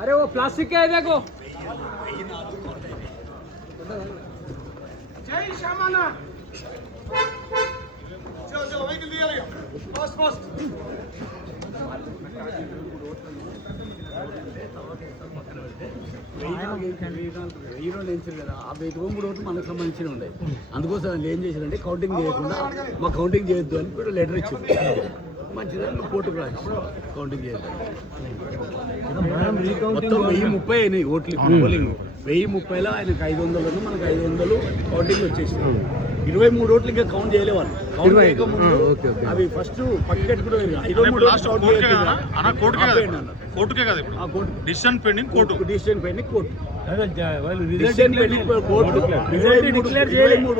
अरे वो प्लास्टिक का है देखो। जय श्यामाना। चलो व्हीकल दिया फास्ट फास्ट। వెయ్యి రోజులు వేయించారు కదా, ఆ 1000 రూపాయలు ఓట్లు మనకు సంబంధించిన ఉండే. అందుకోసం వాళ్ళు ఏం చేశారంటే కౌంటింగ్ చేయకుండా మా కౌంటింగ్ చేయొద్దు అని కూడా లెటర్ ఇచ్చింది. మంచిదని కోర్టుకు రాసి కౌంటింగ్ చేయొద్దు. మొత్తం 1030 అయినాయి ఓట్లు పోలింగ్. 1030లో ఆయనకు 500 మనకు 500 కౌంటింగ్ వచ్చేసినాయి. 23 ఓట్లు ఇంకా కౌంట్ చేయలే వాళ్ళు. కౌంట్ చేయకముందు అవి ఫస్ట్ పక్కెట్ కూడా కోర్టుకే కదా డిసిషన్ పెండింగ్ కోర్టు. 23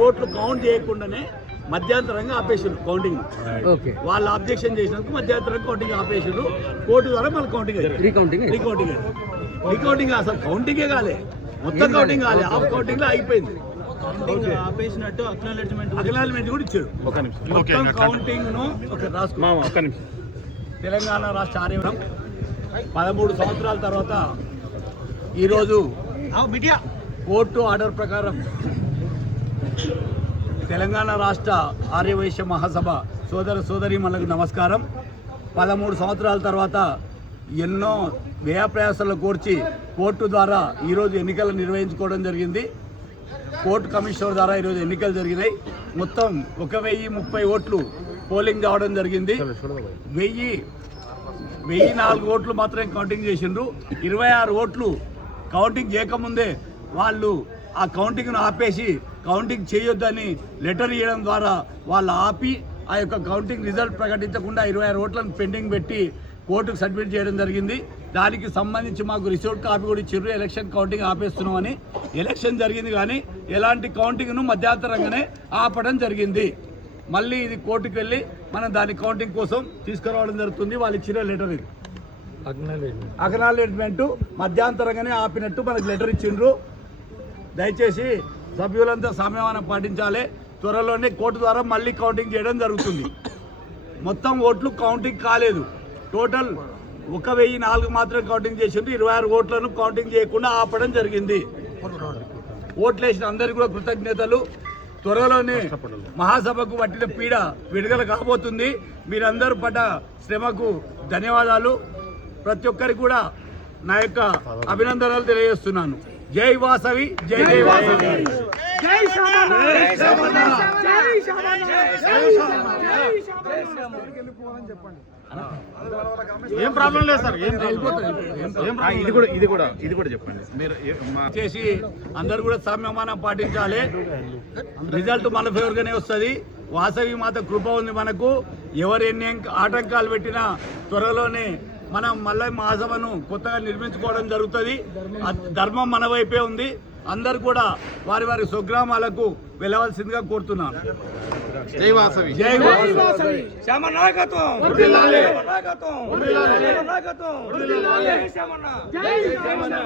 ఓట్లు కౌంట్ చేయకుండానే మధ్యాంతరంగా ఆపేసారు కౌంటింగ్. వాళ్ళు అబ్జెక్షన్ చేసినందుకు మధ్యాంతరంగా కౌంటింగ్ ఆపేసారు. కోర్టు ద్వారా మళ్ళీ కౌంటింగ్ రీకౌంటింగ్ అసలు కౌంటింగే కాలే, మొత్తం కౌంటింగ్ కాలే, హాఫ్ కౌంటింగ్ లో అయిపోయింది. అక్నాలెడ్జ్మెంట్ కూడా ఇచ్చారు. మొత్తం కౌంటింగ్ ను తెలంగాణ రాష్ట్ర ఆర్యవరం 13 సంవత్సరాల తర్వాత ఈరోజు కోర్టు ఆర్డర్ ప్రకారం తెలంగాణ రాష్ట్ర ఆర్యవైశ్య మహాసభ సోదర సోదరీమణులకు నమస్కారం. 13 సంవత్సరాల తర్వాత ఎన్నో వ్యయప్రయాసాలు కోర్చి కోర్టు ద్వారా ఈరోజు ఎన్నికలు నిర్వహించుకోవడం జరిగింది. కోర్టు కమిషనర్ ద్వారా ఈరోజు ఎన్నికలు జరిగినాయి. మొత్తం 1030 ఓట్లు పోలింగ్ కావడం జరిగింది. 1004 ఓట్లు మాత్రమే కౌంటింగ్ చేసిండ్రు. 26 ఓట్లు కౌంటింగ్ చేయకముందే వాళ్ళు ఆ కౌంటింగ్ను ఆపేసి కౌంటింగ్ చేయొద్దని లెటర్ ఇవ్వడం ద్వారా వాళ్ళు ఆపి ఆ యొక్క కౌంటింగ్ రిజల్ట్ ప్రకటించకుండా 26 ఓట్లను పెండింగ్ పెట్టి కోర్టుకు సబ్మిట్ చేయడం జరిగింది. దానికి సంబంధించి మాకు రిసోర్ట్ కాపీ కూడా ఇచ్చారు. Election counting ఆపేస్తున్నామని. ఎలక్షన్ జరిగింది కానీ ఎలాంటి కౌంటింగ్ను మధ్యాంతరంగానే ఆపడం జరిగింది. మళ్ళీ ఇది కోర్టుకు వెళ్ళి మనం దాని కౌంటింగ్ కోసం తీసుకురావడం జరుగుతుంది. వాళ్ళు ఇచ్చిన లెటర్ ఇది అక్నాలెడ్జ్మెంట్ మధ్యాంతరంగానే ఆపినట్టు మనకు లెటర్ ఇచ్చిండ్రు. దయచేసి సభ్యులంతా సంయమనం పాటించాలి. త్వరలోనే కోర్టు ద్వారా మళ్ళీ కౌంటింగ్ చేయడం జరుగుతుంది. మొత్తం ఓట్లు కౌంటింగ్ కాలేదు. టోటల్ 1004 మాత్రం కౌంటింగ్ చేసింది. 26 ఓట్లను కౌంటింగ్ చేయకుండా ఆపడం జరిగింది. ఓట్లు వేసిన అందరికీ కూడా కృతజ్ఞతలు. త్వరలోనే మహాసభకు పట్టిన పీడ విడుదల కాబోతుంది. మీరందరూ పడ్డ శ్రమకు ధన్యవాదాలు. ప్రతి ఒక్కరికి కూడా నా యొక్క అభినందనలు తెలియజేస్తున్నాను. జై వాసవి, జై జై వాసవి, జై శ్యామన్న, జై శ్యామన్న, జై శ్యామన్న, జై శ్యామన్న, జై శ్యామన్న. ఏం ప్రాబ్లం లేదు సార్, ఇది కూడా చెప్పండి. మీరు చేసి అందరు కూడా సంయమనం పాటించాలి. రిజల్ట్ మన ఫేవర్ గానే వస్తుంది. వాసవి మాత కృప ఉంది మనకు. ఎవరు ఎన్ని ఆటంకాలు పెట్టినా త్వరలోనే మనం మళ్ళీ మహాసభను కొత్తగా నిర్మించుకోవడం జరుగుతుంది. ధర్మం మన వైపే ఉంది. అందరు కూడా వారి వారి స్వగ్రామాలకు వెళ్ళవలసిందిగా కోరుతున్నాను. జై వాసవి, జై వాసవి. శ్యామ నాయకత్వం, వర్ధిల్లాలి. నాయకత్వం, నాయకత్వం, జై శ్యామన్న, జై శ్యామన్న.